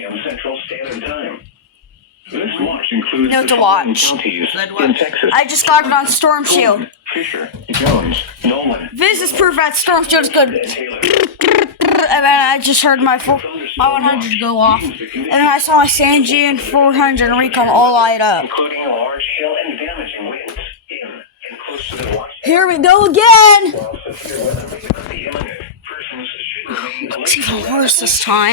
p.m. Central Standard Time. This watch includes No, the to following watch. counties in Texas. I just got it on Storm Shield. Coleman, Fisher, Jones, Nolan, This is proof that Storm Shield is good. and Taylor. And then I just heard my 100 go off. And then I saw my Sanjian 400 and Recon all light up. Including a large hail and damaging winds in and close to the watch. Here we go again! While severe weather may not be imminent, persons should remain alert. It's even worse this time.